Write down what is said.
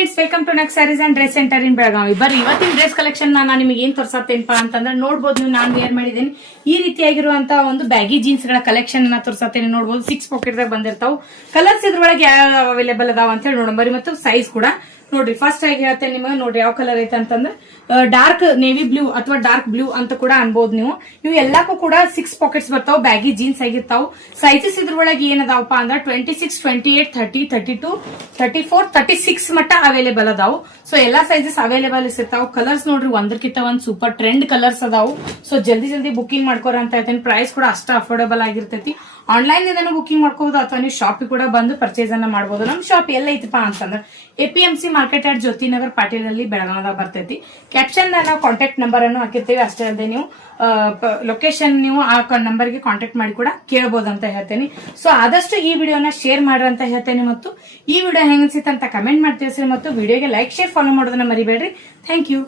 Friends, welcome to next sarees and dress centre in Belagavi. ಬರ್ರಿ ಇವತ್ತಿನ dress collection ನಾನು ನಿಮಗೆ ಏನ್ ತೋರ್ಸತ್ತೇನಪ್ಪ ಅಂತಂದ್ರೆ ನೋಡ್ಬೋದು. ನೀವು ನಾನು ವೇರ್ ಮಾಡಿದ್ದೀನಿ ಈ ರೀತಿಯಾಗಿರುವಂತ ಒಂದು ಬ್ಯಾಗಿ ಜೀನ್ಸ್ ಗಳ ಕಲೆಕ್ಷನ್ ಅನ್ನ ತೋರ್ಸತ್ತೇನೆ. ನೋಡ್ಬೋದು 6 ಪಾಕೆಟ್ ದಾಗ ಬಂದಿರ್ತಾವ. ಕಲರ್ಸ್ ಇದ್ರೊಳಗೆ ಯಾವ ಅವೈಲೇಬಲ್ ಅದಾವ ಅಂತ ಹೇಳಿ ನೋಡೋಣ ಬರ್ರಿ. ಮತ್ತು ಸೈಜ್ ಕೂಡ ನೋಡ್ರಿ. ಫಸ್ಟ್ ಆಗಿ ಹೇಳ್ತೇನೆ ನಿಮಗೆ, ನೋಡ್ರಿ ಯಾವ ಕಲರ್ ಐತೆ ಅಂತಂದ್ರೆ ಡಾರ್ಕ್ ನೇವಿ ಬ್ಲೂ ಅಥವಾ ಡಾರ್ಕ್ ಬ್ಲೂ ಅಂತ ಕೂಡ ಅನ್ಬೋದು ನೀವು. ಇವು ಎಲ್ಲಕ್ಕೂ ಕೂಡ 6 ಪಾಕೆಟ್ಸ್ ಬರ್ತಾವ. ಬ್ಯಾಗಿ ಜೀನ್ಸ್ ಆಗಿರ್ತಾವ. ಸೈಜಸ್ ಇದ್ರೊಳಗೆ ಏನದಾವಪ್ಪ ಅಂದ್ರೆ 26, 28, 30, 32, 34, 36 ಮಟ್ಟ ಅವೈಲೇಬಲ್ ಅದಾವು. ಸೊ ಎಲ್ಲಾ ಸೈಜಸ್ ಅವೈಲೇಬಲ್ ಇರ್ತಾವ. ಕಲರ್ಸ್ ನೋಡ್ರಿ ಒಂದಕ್ಕಿಂತ ಒಂದ್ ಸೂಪರ್ ಟ್ರೆಂಡ್ ಕಲರ್ಸ್ ಅದಾವು. ಸೊ ಜಲ್ದಿ ಬುಕಿಂಗ್ ಮಾಡ್ಕೋರ ಅಂತ ಹೇಳ್ತೇನೆ. ಪ್ರೈಸ್ ಕೂಡ ಅಷ್ಟ ಅಫೋರ್ಡಬಲ್ ಆಗಿರ್ತೈತಿ. ಆನ್ಲೈನ್ ಇಂದನೂ ಬುಕಿಂಗ್ ಮಾಡ್ಕೋಬಹುದು ಅಥವಾ ನೀವು ಶಾಪಿಗೆ ಕೂಡ ಬಂದು ಪರ್ಚೇಸ್ ಅನ್ನ ಮಾಡಬಹುದು. ನಮ್ ಶಾಪ್ ಎಲ್ಲ ಐತಪ್ಪ ಅಂತಂದ್ರೆ APMC ಮಾರ್ಕೆಟ್ ಯಾರ್ಡ್ ಜ್ಯೋತಿನಗರ್ ಪಾಟೀಲ್ ಬೆಳಗಾವದಾಗ ಬರ್ತೈತಿ. ಕ್ಯಾಪ್ಷನ್ ನಾವು ಕಾಂಟ್ಯಾಕ್ಟ್ ನಂಬರ್ ಅನ್ನು ಹಾಕಿರ್ತೀವಿ. ಅಷ್ಟೇ ಅಲ್ಲದೆ ನೀವು ಲೊಕೇಶನ್ ನೀವು ಆ ನಂಬರ್ಗೆ ಕಾಂಟ್ಯಾಕ್ಟ್ ಮಾಡಿ ಕೂಡ ಕೇಳಬಹುದು ಅಂತ ಹೇಳ್ತೇನೆ. ಸೊ ಆದಷ್ಟು ಈ ವಿಡಿಯೋನ ಶೇರ್ ಮಾಡ್ರಿ ಅಂತ ಹೇಳ್ತೇನೆ. ಮತ್ತು ಈ ವಿಡಿಯೋ ಹೆಂಗನ್ಸಿತ್ತು ಅಂತ ಕಮೆಂಟ್ ಮಾಡಿ ತಿಳಿಸಿ. ಮತ್ತು ವಿಡಿಯೋಗೆ ಲೈಕ್, ಶೇರ್, ಫಾಲೋ ಮಾಡೋದನ್ನ ಮರಿಬೇಡ್ರಿ. Thank you.